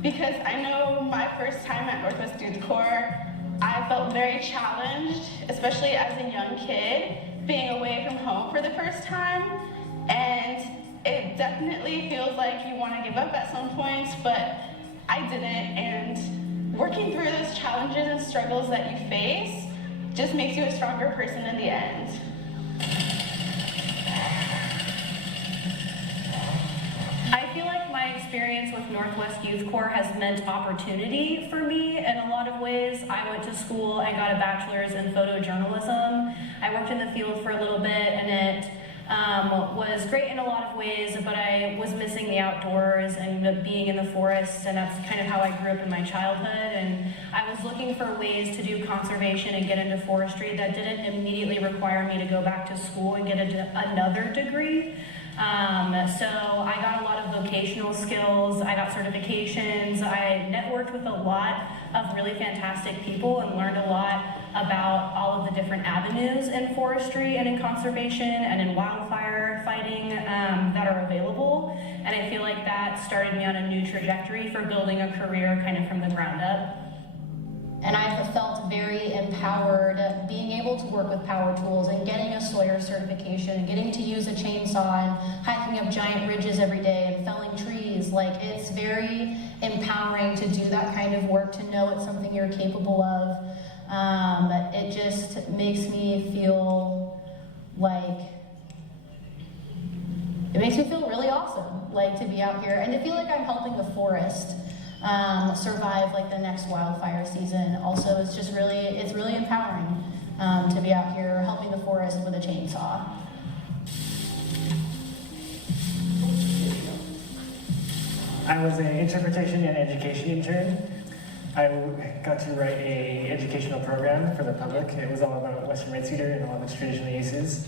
because I know my first time at Northwest Youth Corps, I felt very challenged, especially as a young kid, being away from home for the first time. And it definitely feels like you want to give up at some points, but I didn't. And working through those challenges and struggles that you face just makes you a stronger person in the end. I feel like my experience with Northwest Youth Corps has meant opportunity for me in a lot of ways. I went to school and got a bachelor's in photojournalism. I worked in the field for a little bit, and it was great in a lot of ways, but I was missing the outdoors and being in the forest, and that's kind of how I grew up in my childhood. And I was looking for ways to do conservation and get into forestry that didn't immediately require me to go back to school and get another degree. So I got a lot of vocational skills, I got certifications, I networked with a lot of really fantastic people and learned a lot about all of the different avenues in forestry and in conservation and in wildfire fighting that are available. And I feel like that started me on a new trajectory for building a career kind of from the ground up. And I've felt very empowered being able to work with power tools and getting a Sawyer certification and getting to use a chainsaw and hiking up giant ridges every day and felling trees. Like, it's very empowering to do that kind of work, to know it's something you're capable of. It just makes me feel like, it makes me feel really awesome, like, to be out here and to feel like I'm helping the forest survive like the next wildfire season. Also, it's just really, it's really empowering to be out here helping the forest with a chainsaw. I was an interpretation and education intern. I got to write an educational program for the public. It was all about Western red cedar and all of its traditional uses.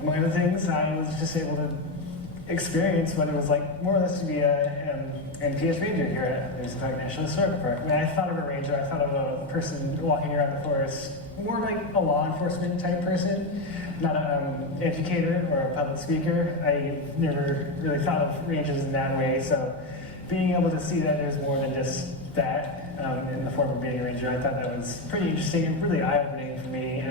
Among other things, I was just able to experience what it was like, more or less, to be a NPS ranger here at the Park National Historical Park. When I thought of a ranger, I thought of a person walking around the forest, more like a law enforcement type person, not an educator or a public speaker. I never really thought of rangers in that way, so being able to see that there's more than just that in the form of being a ranger, I thought that was pretty interesting and really eye-opening for me.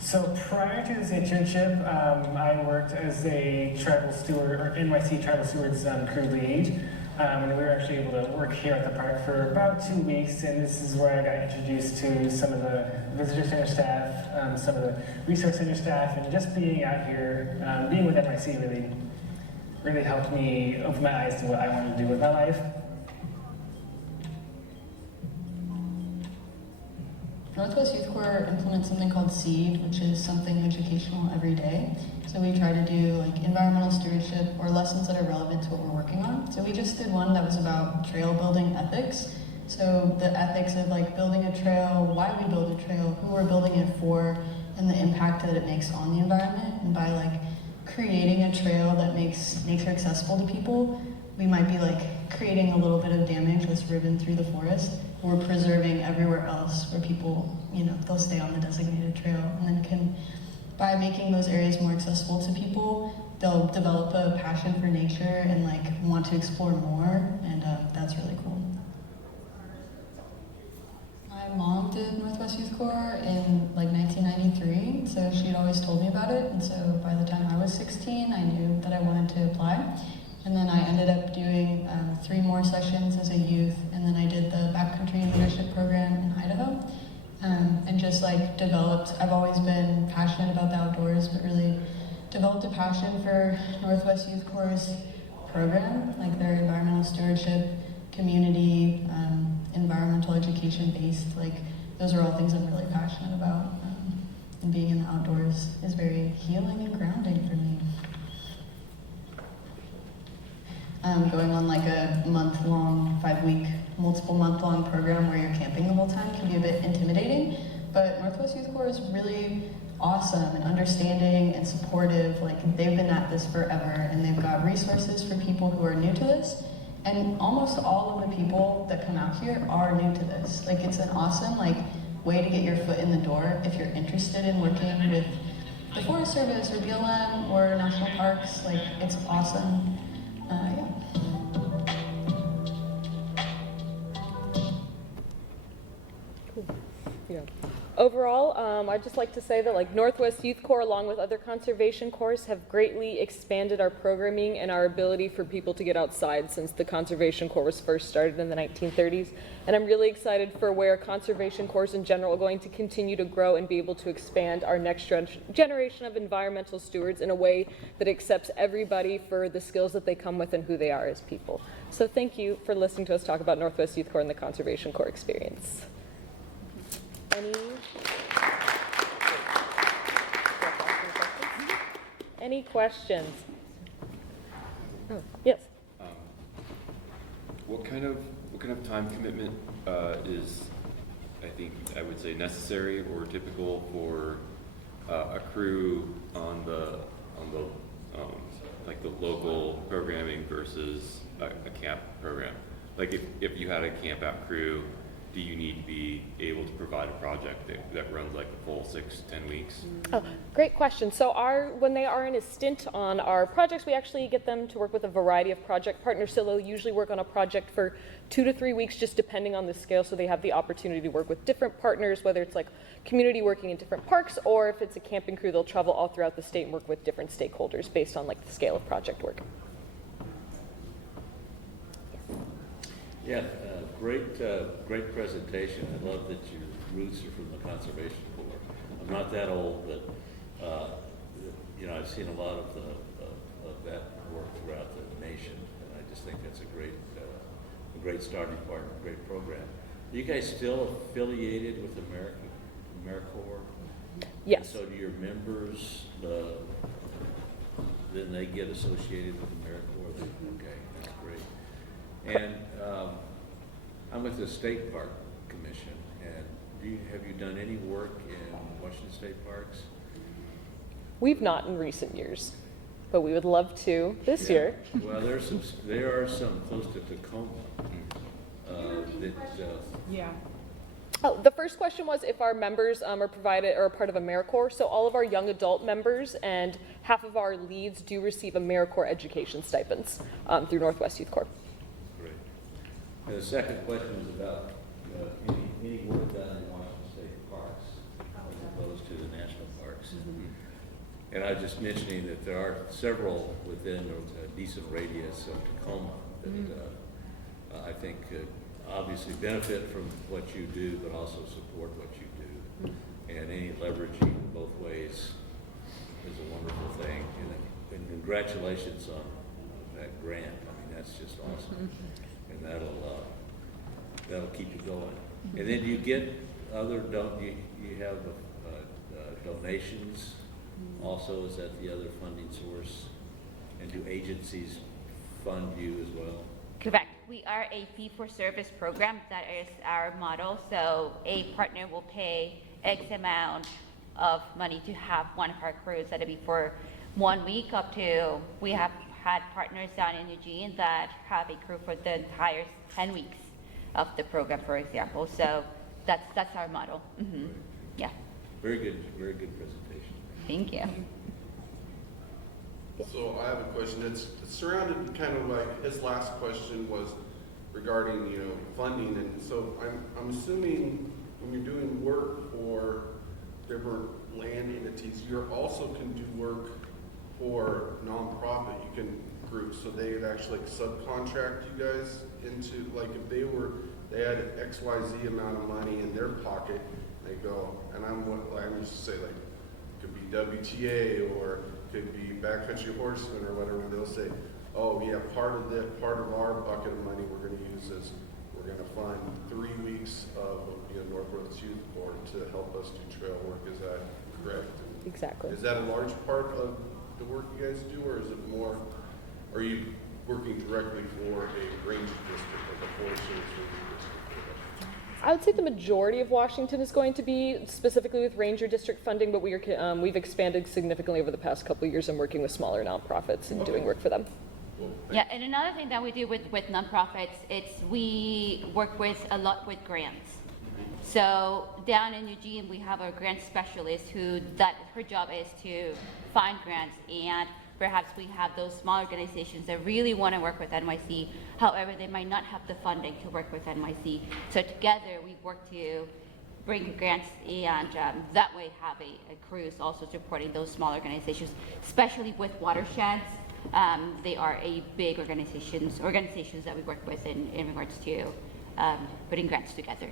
So prior to this internship, I worked as a tribal steward, or NYC tribal stewards crew lead. And we were actually able to work here at the park for about 2 weeks, and this is where I got introduced to some of the visitor center staff, some of the resource center staff, and just being out here, being with NYC really helped me open my eyes to what I wanted to do with my life. Northwest Youth Corps implements something called SEED, which is something educational every day. So we try to do like environmental stewardship or lessons that are relevant to what we're working on. So we just did one that was about trail building ethics. So the ethics of like building a trail, why we build a trail, who we're building it for, and the impact that it makes on the environment. And by like creating a trail that makes nature accessible to people, we might be like creating a little bit of damage that's ribbon through the forest. We're preserving everywhere else where people, you know, they'll stay on the designated trail, and then can, by making those areas more accessible to people, they'll develop a passion for nature and like want to explore more, and that's really cool. My mom did Northwest Youth Corps in like 1993, so she had always told me about it, and so by the time I was 16, I knew that I wanted to apply. And then I ended up doing 3 more sessions as a youth, and then I did the backcountry leadership program in Idaho, and just like developed, I've always been passionate about the outdoors, but really developed a passion for Northwest Youth Corps' program, like their environmental stewardship, community, environmental education based, like those are all things I'm really passionate about. And being in the outdoors is very healing and grounding for me. Going on like a month-long, 5-week, multiple month-long program where you're camping the whole time can be a bit intimidating, but Northwest Youth Corps is really awesome and understanding and supportive. Like they've been at this forever, and they've got resources for people who are new to this, and almost all of the people that come out here are new to this. Like it's an awesome like way to get your foot in the door if you're interested in working with the Forest Service or BLM or national parks. Like it's awesome. Yeah. Yeah. Overall, I'd just like to say that like Northwest Youth Corps, along with other conservation corps, have greatly expanded our programming and our ability for people to get outside since the conservation corps was first started in the 1930s. And I'm really excited for where conservation corps in general are going to continue to grow and be able to expand our next generation of environmental stewards in a way that accepts everybody for the skills that they come with and who they are as people. So thank you for listening to us talk about Northwest Youth Corps and the conservation corps experience. Any questions? Oh, yes. What kind of time commitment is, I would say, necessary or typical for a crew on the like the local programming versus a camp program? Like if you had a camp out crew, do you need to be able to provide a project that runs like a full 6-10 weeks? Oh, great question. So when they are in a stint on our projects, we actually get them to work with a variety of project partners. So they'll usually work on a project for 2 to 3 weeks, just depending on the scale. So they have the opportunity to work with different partners, whether it's like community working in different parks, or if it's a camping crew, they'll travel all throughout the state and work with different stakeholders based on like the scale of project work. Yeah, great presentation. I love that your roots are from the Conservation Corps. I'm not that old, but you know, I've seen a lot of that work throughout the nation, and I just think that's a great starting point, a great program. Are you guys still affiliated with AmeriCorps? Yes. So do your members, then they get associated with AmeriCorps? Okay, that's great. And I'm with the State Park Commission, and have you done any work in Washington State Parks? We've not in recent years, but we would love to this year. Well, there are some close to Tacoma. Yeah. Oh, the first question was if our members are provided or a part of AmeriCorps. So all of our young adult members and half of our leads do receive AmeriCorps education stipends through Northwest Youth Corps. Great. And the second question is about any work done in Washington State Parks as opposed to the national parks. Mm-hmm. And I was just mentioning that there are several within a decent radius of Tacoma that I think could obviously benefit from what you do, but also support what you do. And any leveraging both ways is a wonderful thing. And congratulations on that grant. I mean, that's just awesome. And that'll keep you going. And then do you get you have donations also, is that the other funding source? And do agencies fund you as well? Correct. We are a fee-for-service program. That is our model. So a partner will pay X amount of money to have one of our crews. That'll be for 1 week up to, we have had partners down in Eugene that have a crew for the entire 10 weeks of the program, for example. So that's our model. Mm-hmm. Yeah. Very good presentation. Thank you. So I have a question. It's surrounded kind of like his last question was regarding, funding. And so I'm assuming when you're doing work for different land entities, you also can do work for nonprofit groups. So they'd actually subcontract you guys into, like if they had XYZ amount of money in their pocket, they go, and I'm just say like, it could be WTA or could be Backcountry Horsemen or whatever. They'll say, oh yeah, part of our bucket of money we're going to use is we're going to fund 3 weeks of Northwest Youth Corps to help us do trail work. Is that correct? Exactly. Is that a large part of the work you guys do, or is it more? Are you working directly for a ranger district, like a Forest Service ranger district? I would say the majority of Washington is going to be specifically with Ranger District funding, but we've expanded significantly over the past couple of years in working with smaller nonprofits and doing work for them. Yeah, and another thing that we do with nonprofits, we work a lot with grants. So down in Eugene, we have a grant specialist her job is to find grants, and perhaps we have those small organizations that really want to work with NYC. However, they might not have the funding to work with NYC. So together we work to bring grants and that way have a cruise also supporting those small organizations, especially with watersheds. They are a big organizations that we work with in regards to putting grants together.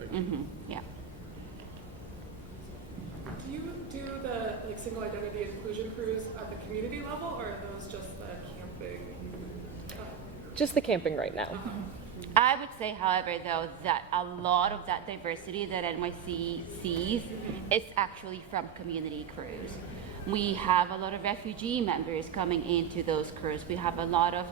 Mm-hmm. Yeah. Do you do the single identity inclusion cruise at the community level, or are those just the camping? Just the camping right now. I would say, however, though, that a lot of that diversity that NYC sees is actually from community crews. We have a lot of refugee members coming into those crews. We have a lot of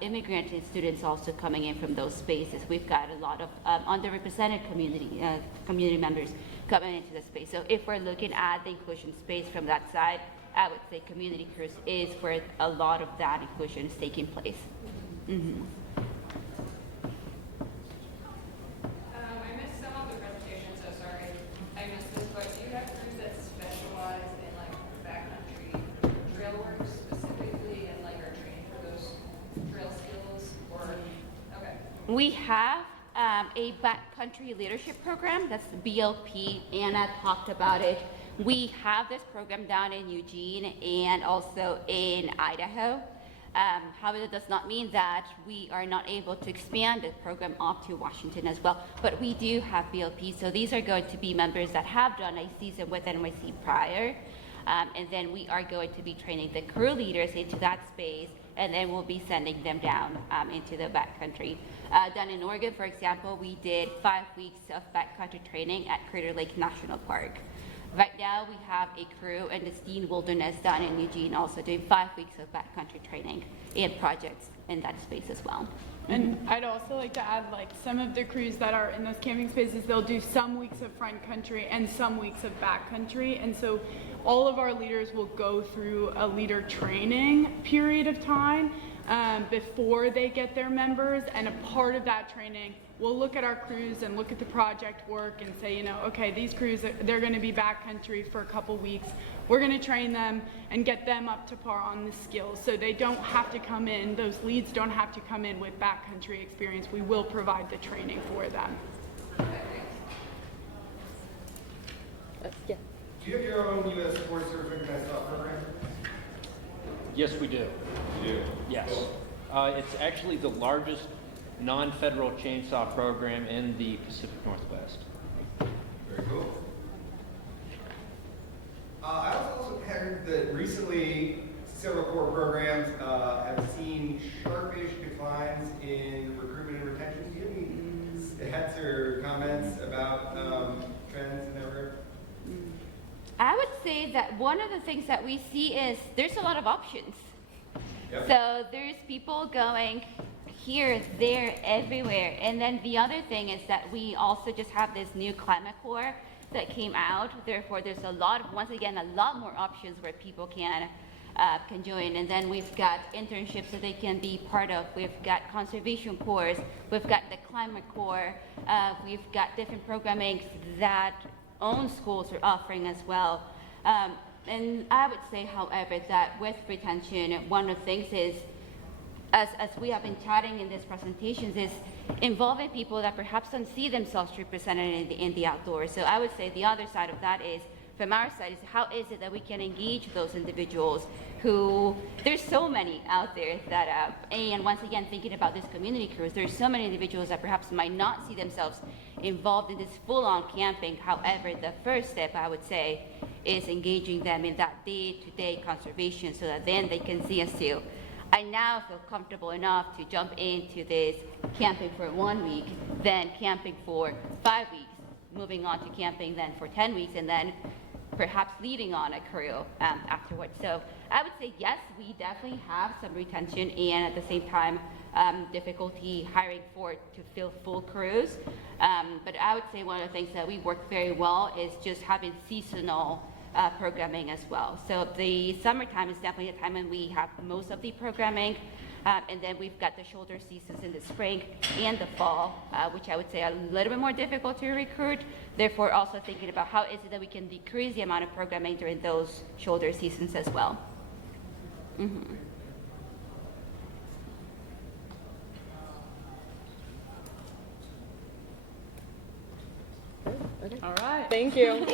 immigrant students also coming in from those spaces. We've got a lot of underrepresented community members coming into the space. So if we're looking at the inclusion space from that side, I would say community cruise is where a lot of that inclusion is taking place. Mm-hmm. I missed some of the presentation, so sorry I missed this, but do you have crews that specialize in backcountry trail work specifically and are trained for those trail skills, or okay? We have a backcountry leadership program. That's the BLP. Anna talked about it. We have this program down in Eugene and also in Idaho. However, that does not mean that we are not able to expand the program up to Washington as well. But we do have BLP, so these are going to be members that have done a season with NYC prior. And then we are going to be training the crew leaders into that space, and then we'll be sending them down into the backcountry. Down in Oregon, for example, we did 5 weeks of backcountry training at Crater Lake National Park. Right now, we have a crew in the Steen Wilderness down in Eugene also doing 5 weeks of backcountry training and projects in that space as well. And I'd also like to add, some of the crews that are in those camping spaces, they'll do some weeks of front country and some weeks of back country. And so all of our leaders will go through a leader training period of time before they get their members. And a part of that training, we'll look at our crews and look at the project work and say, okay, these crews, they're going to be backcountry for a couple weeks. We're going to train them and get them up to par on the skills. So they don't have to come in, those leads don't have to come in with backcountry experience. We will provide the training for them. Yeah. Do you have your own U.S. Forest Service recognized program? Yes, we do. You do? Yes. Cool. It's actually the largest non-federal chainsaw program in the Pacific Northwest. Very cool. I also heard that recently several core programs have seen sharpish declines in recruitment and retention. Do you have any heads or comments about say that one of the things that we see is there's a lot of options. Yep. So there's people going here, there, everywhere. And then the other thing is that we also just have this new climate core that came out. Therefore, there's a lot, once again, a lot more options where people can join. And then we've got internships that they can be part of. We've got conservation cores. We've got the climate core. We've got different programming that own schools are offering as well. And I would say, however, that with retention, one of the things is, as we have been chatting in these presentations, is involving people that perhaps don't see themselves represented in the outdoors. So I would say the other side of that is, from our side, is how is it that we can engage those individuals who, there's so many out there that, and once again, thinking about this community cruise, there's so many individuals that perhaps might not see themselves involved in this full-on camping. However, the first step, I would say, is engaging them in that day-to-day conservation so that then they can see us too. I now feel comfortable enough to jump into this camping for 1 week, then camping for 5 weeks, moving on to camping then for 10 weeks, and then perhaps leading on a crew afterwards. So I would say yes, we definitely have some retention and at the same time difficulty hiring to fill full crews. But I would say one of the things that we work very well is just having seasonal programming as well. So the summertime is definitely a time when we have most of the programming, and then we've got the shoulder seasons in the spring and the fall, which I would say are a little bit more difficult to recruit. Therefore, also thinking about how is it that we can decrease the amount of programming during those shoulder seasons as well. Mm-hmm. Okay. All right. Thank you.